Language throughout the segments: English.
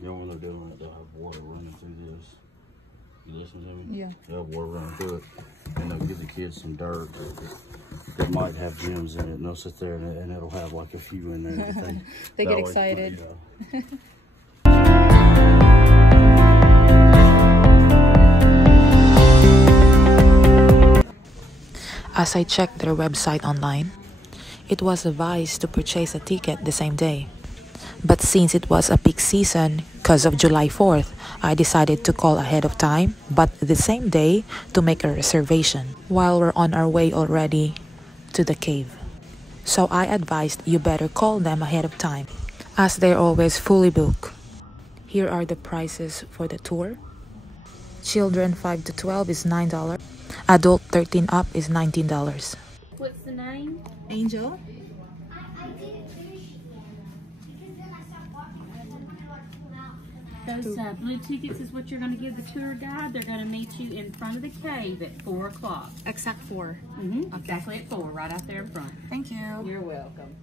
You know when they're doing it, they'll have water running through this. You listen to me? Yeah. They'll have water running through it, and they'll give the kids some dirt that might have gems in it, and they'll sit there and it'll have like a few in there. They get excited. As I checked their website online, it was advised to purchase a ticket the same day. But since it was a peak season because of July 4th, I decided to call ahead of time, but the same day to make a reservation while we're on our way already to the cave. So I advised you better call them ahead of time as they're always fully booked. Here are the prices for the tour. Children 5 to 12 is $9. Adult 13 up is $19. What's the name? Angel. Those blue tickets is what you're going to give the tour guide. They're going to meet you in front of the cave at 4 o'clock. Exact 4. Mm-hmm. Exactly at 4, right out there in front. Thank you. You're welcome.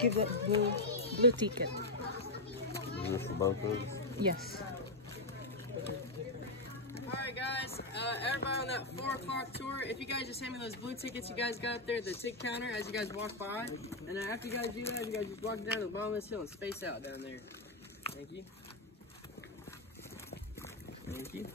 Give that blue ticket. Is this for both of us? Yes. Alright guys, everybody on that 4 o'clock tour, if you guys just hand me those blue tickets you guys got up there at the ticket counter as you guys walk by, and then after you guys do that, you guys just walk down to the bottom of this hill and space out down there. Thank you. Thank you.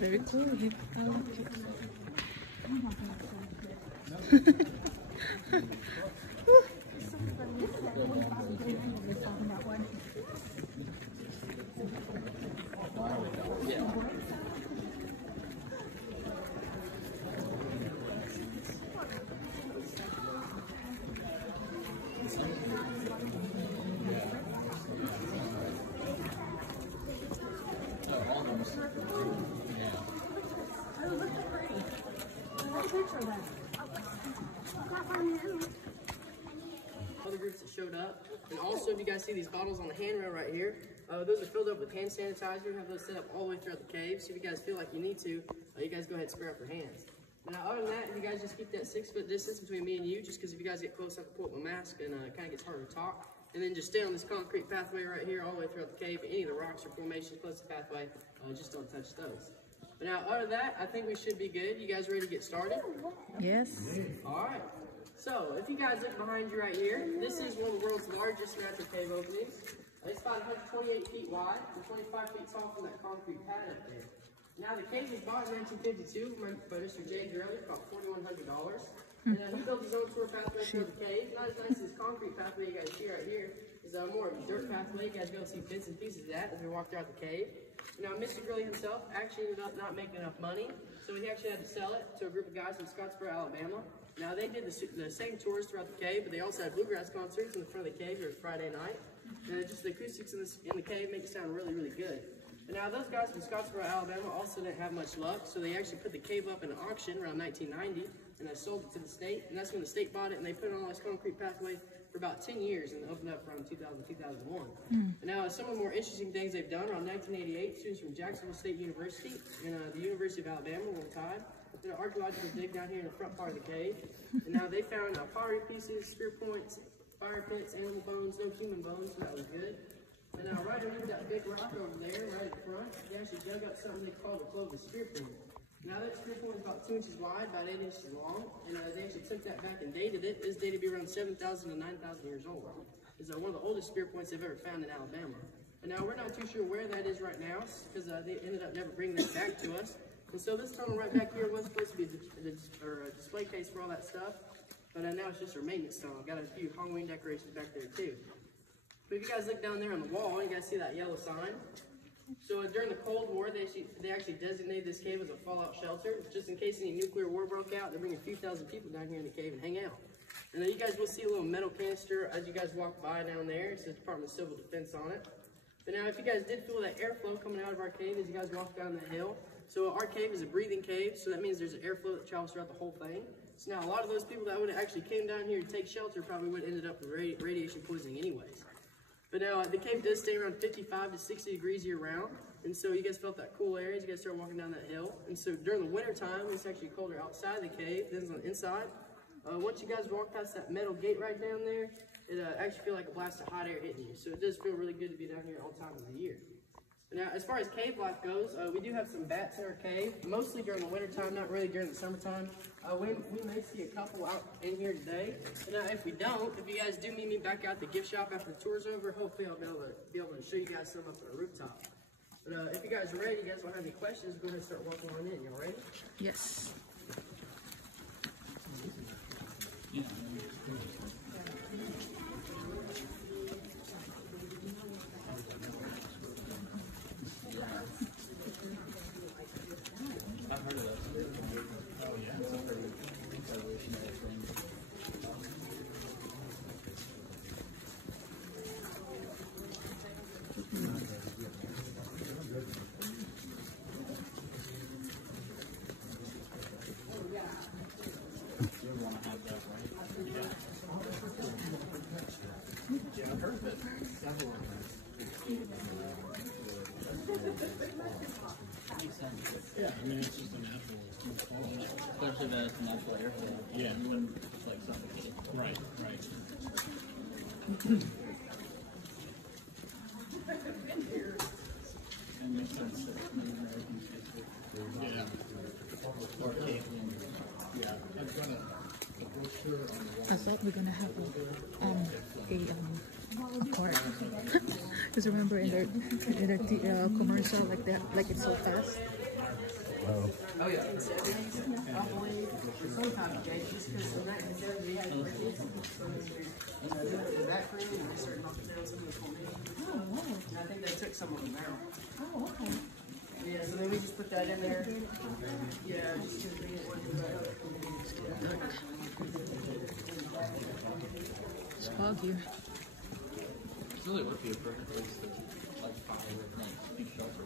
Very cool. I like it. Other groups that showed up, and also if you guys see these bottles on the handrail right here, those are filled up with hand sanitizer. We have those set up all the way throughout the cave, so if you guys feel like you need to, you guys go ahead and spray up your hands. Now other than that, if you guys just keep that 6-foot distance between me and you, just because if you guys get close I have to pull up my mask and it kind of gets harder to talk. And then just stay on this concrete pathway right here all the way throughout the cave. Any of the rocks or formations close to the pathway, just don't touch those. But now other than that, I think we should be good. You guys ready to get started? Yes. Alright. So, if you guys look behind you right here, this is one of the world's largest natural cave openings. It's about 128 feet wide and 25 feet tall from that concrete pad up there. Now, the cave was bought in 1952 by Mr. J. Gurley for about $4,100. And he built his own tour pathway through the cave. Not as nice as this concrete pathway you guys see right here. It's more of a dirt pathway. You guys go see bits and pieces of that as we walk throughout the cave. Now, Mr. Gurley himself actually ended up not making enough money, so he actually had to sell it to a group of guys from Scottsboro, Alabama. Now, they did the same tours throughout the cave, but they also had bluegrass concerts in the front of the cave every Friday night. And just the acoustics in the cave make it sound really, really good. And now, those guys from Scottsboro, Alabama also didn't have much luck, so they actually put the cave up in an auction around 1990, and they sold it to the state, and that's when the state bought it, and they put it on this concrete pathway for about 10 years, and opened up around 2000, 2001. And now, some of the more interesting things they've done, around 1988, students from Jacksonville State University and the University of Alabama were tied. Did an archaeological dig down here in the front part of the cave, and now they found pottery pieces, spear points, fire pits, animal bones, no human bones, so that was good. And now right underneath that big rock over there, right in front, they actually dug up something they called a Clovis spear point. Now that spear point is about 2 inches wide, about 8 inches long, and they actually took that back and dated it. It's dated to be around 7,000 to 9,000 years old. It's one of the oldest spear points they've ever found in Alabama. And now we're not too sure where that is right now, because they ended up never bringing that back to us. And so this tunnel right back here was supposed to be a display case for all that stuff, but now it's just a maintenance tunnel. Got a few Halloween decorations back there too. But if you guys look down there on the wall, you guys see that yellow sign. So during the Cold War, they actually designated this cave as a fallout shelter, just in case any nuclear war broke out. They bring a few thousand people down here in the cave and hang out. And then you guys will see a little metal canister as you guys walk by down there. It says Department of Civil Defense on it. But now, if you guys did feel that airflow coming out of our cave as you guys walk down the hill, so our cave is a breathing cave, so that means there's an airflow that travels throughout the whole thing. So now a lot of those people that would have actually came down here to take shelter probably would have ended up with radiation poisoning anyways. But now the cave does stay around 55 to 60 degrees year round, and so you guys felt that cool air as you guys start walking down that hill. And so during the winter time, it's actually colder outside the cave than on the inside. Once you guys walk past that metal gate right down there, it actually feels like a blast of hot air hitting you. So it does feel really good to be down here all times of the year. Now, as far as cave life goes, we do have some bats in our cave, mostly during the winter time, not really during the summertime. We may see a couple out in here today. And if we don't, if you guys do meet me back out at the gift shop after the tour's over, hopefully I'll be able to show you guys some up on the rooftop. But if you guys are ready, you guys don't have any questions, go ahead and start walking on in. Y'all ready? Yes. Yeah, I mean, it's just a natural, especially that it's a natural airflow. Yeah. You wouldn't just like suffocate. Right, right. And makes sense that Native Americans or Caitlin. Yeah, I've got a brochure on the wall. I thought we're gonna have a card. Because remember in their commercial, like that, like it's so fast. Oh. Oh yeah. Probably sometimes just because the back is there, we had the back room and certain materials in the full meeting. Oh, wow. And I think they took some of them out. Oh, okay. Yeah, so then we just put that in there. Yeah, just because we didn't want to do that. It's fog here. It's really would be a perfect place to like fire with make shelter.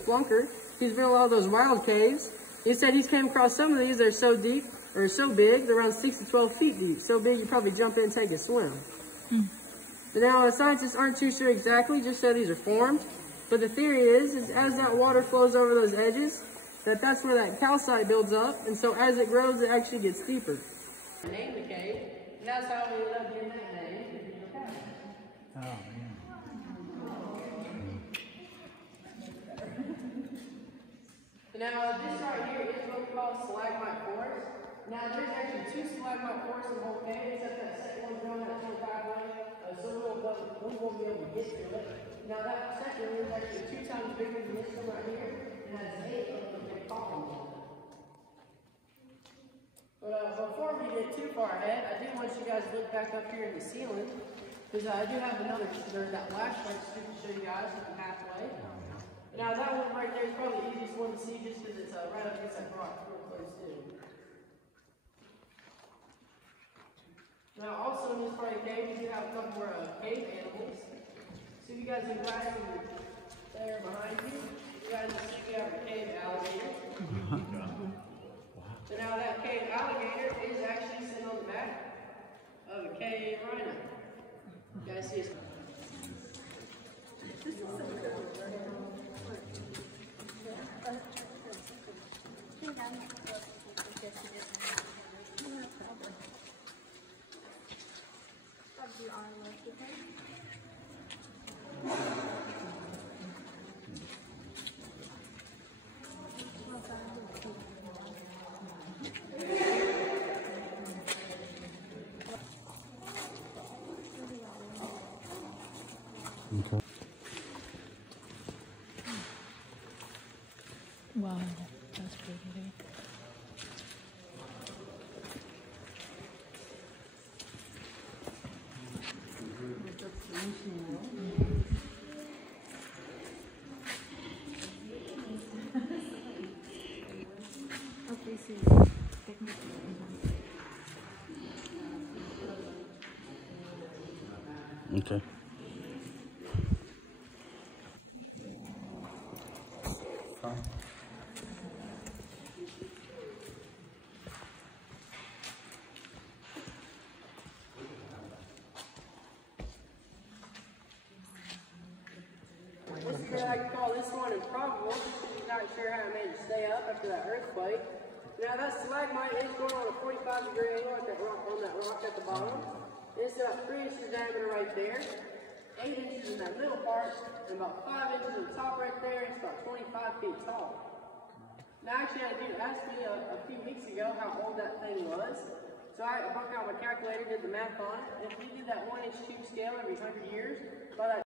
splunker. He's been in a lot of those wild caves. He said he's came across some of these that are so deep, or so big, they're around 6 to 12 feet deep. So big you probably jump in and take a swim. But now scientists aren't too sure exactly, just said these are formed. But the theory is as that water flows over those edges, that's where that calcite builds up, and so as it grows, it actually gets deeper. Name the cave, and that's how we ended up getting that name. Oh, man. Now, this right here is what we call stalagmite forest. Now, there's actually 2 stalagmite forests in the whole cave, except that second one's going at 25 way, so we won't be able to get to it. Now, that second one is actually 2 times bigger than this one right here, and has 8 of them big columns in it. But before we get too far ahead, I do want you guys to look back up here in the ceiling, because I do have there's that flashlight to show you guys at the halfway. Now that one right there is probably the easiest one to see just because it's right up against that rock real close too. Now also in this part of the cave, you do have a couple more cave animals. So you guys look right there behind you. You guys see we have a cave alligator. So now that cave alligator is actually sitting on the back of a cave rhino. You guys see us? This is so cool. Okay. Wow, that's pretty. Okay. I can call this one improbable. Not sure how it managed to stay up after that earthquake. Now that stalagmite is going on a 45-degree angle at that rock at the bottom. It's about 3 inches diameter right there, 8 inches in that middle part, and about 5 inches on the top right there. It's about 25 feet tall. Now actually I did ask me a few weeks ago how old that thing was. So I broke out my calculator, did the math on it. If we did that 1-inch tube scale every 100 years, by that